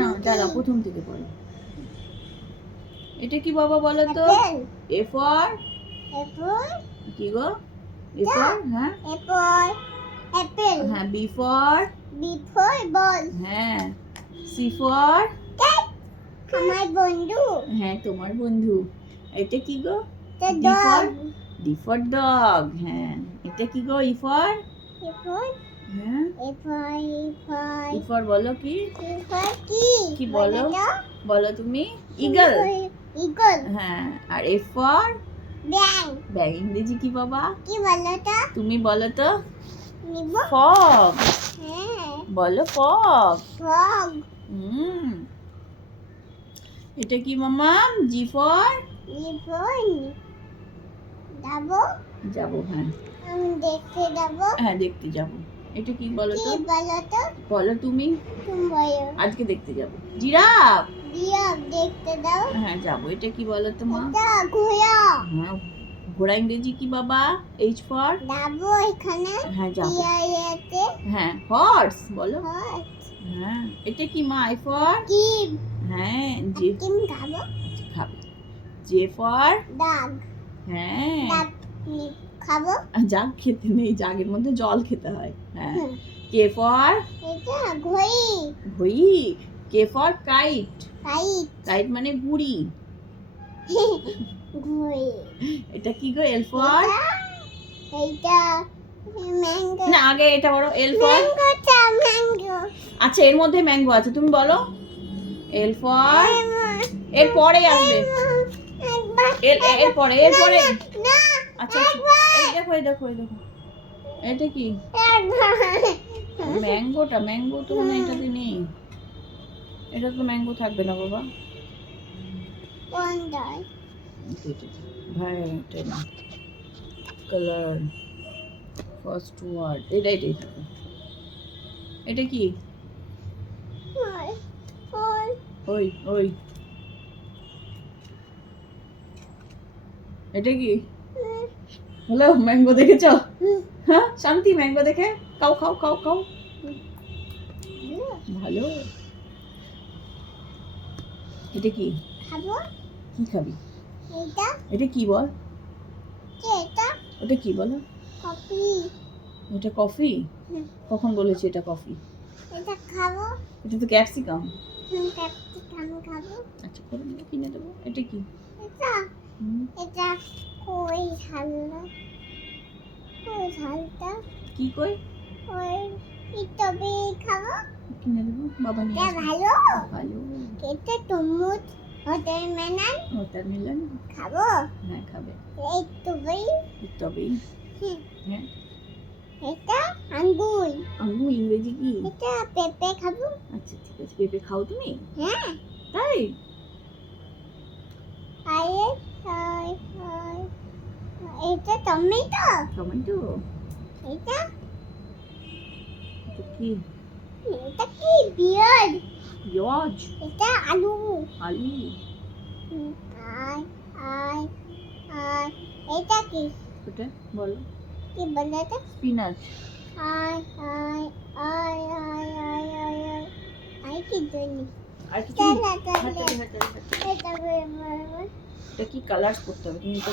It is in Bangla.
না দাঁড়া প্রথম থেকে পড়ো। এটা কি বাবা বলো তো? এ ফর কি গো? এ ফর হ্যাঁ হ্যাঁ বি ফর বল। হ্যাঁ সি ফর আমার বন্ধু। হ্যাঁ তোমার বন্ধু। এটা কি গো? ডগ। ডি ফর ডগ হ্যাঁ। এটা কি গো? ই ফর হ্যাঁ ই ফর বলো কি? কি বলো? বলো তুমি? Eagle eagle. হ্যাঁ আর এফ ফর ব্যাং। ব্যাগ ইংরেজি কি বাবা? কি বলো তো? তুমি বলো তো? নিব। ফগ হ্যাঁ বলো ফগ। ফগ। এটা কি মামা? জি ফর জীবন যাবো। যাবো হ্যাঁ আমি দেখতে যাবো। হ্যাঁ দেখতে যাবো। এটা কি বলো কি তো? বলো তো? বলো তুমি? তুমি বলো। আজকে দেখতে যাবো। জিরাফ দিয়া দেখতে দাও। হ্যাঁ যাবো। এটা কি বলো তো মা? এটা ঘোড়া। হ্যাঁ ঘোড়া ইংরেজি কি বাবা? এইচ ফর যাবো এখানে। হ্যাঁ যাবো। ইয়াতে হ্যাঁ হর্স বলো। হট। হ্যাঁ এটা কি মা? আই ফর কিম। হ্যাঁ জে কিম খাবো। খাবে। জে ফর ডাগ। হ্যাঁ ডাগ খাবো। জাগ খেতে নেই, জাগের মধ্যে জল খেতে হয়। হ্যাঁ কে ফর এটা ঘড়ি। ঘড়ি। K for kite kite. Kite মানে গুড়ি। ঘড়ি। এটা কি গো? এল ফর এইটা ম্যাঙ্গো। না আগে এটা বলো। এল ফর ম্যাঙ্গোটা ম্যাঙ্গো। আচ্ছা এর মধ্যে ম্যাঙ্গো আছে, তুমি বলো। এল ফর এর পরে আসবে। এর পরে না আচ্ছা এই দেখো এই দেখো এই দেখো। এটা কি? ম্যাঙ্গোটা ম্যাঙ্গো তো মানে এটাতে নেই। এটা তো ম্যাঙ্গো থাকবে না বাবা। কোনটায়? ভাই এটা না কালার ফার্স্ট ওয়ার্ড এটাই থাকবে। এটা কি? ওই ওই এটা কি? হ্যালো ম্যাঙ্গো দেখেছো? হ্যাঁ শান্তি ম্যাঙ্গো দেখে খাও খাও খাও খাও। ভালো। এটা কি? খাবো। কি খাবি? এটা এটা কি বল? এটা ওটা কি বলো? কফি। এটা কফি? কখন বলেছি এটা কফি? এটা খাবো। এটা তো ক্যাপসিকাম। ক্যাপসিকাম খাবো। আচ্ছা করে নেবো, কিনে দেবো। এটা কি? এটা এটা কই ঝালনা। কই ঝালটা। কি কই? ওই তবে খাবো। কিনে দেবো, বাবা নিয়ে এটা আসবে। ভালো। ভালো। এটা তরমুজ ওয়াটারমেলন ওয়াটারমেলন খাবো। হ্যাঁ খাবে। এই তবে তবেই হ্যাঁ। এটা আঙ্গুর। আঙ্গুর ইংরেজি কি? এটা পেঁপে খাবো। আচ্ছা ঠিক আছে, পেঁপে খাও তুমি? হ্যাঁ। তাই? আরে হাই হাই এটা টমেটো। টমেটো। এটা এটা কি? এটা কি বিয়ার্ড। পেঁয়াজ। এটা আলু। আলু। আই আই আই এটা কি? ওটা বলো। কি বলে এটা? Spinach. I I I I I I I I কি জানি। আর কিছু চল নেই? চল হাঁটালে, হাঁটালে, হাঁটালে। এটা এটা কি কালার করতে হবে? তুমি তো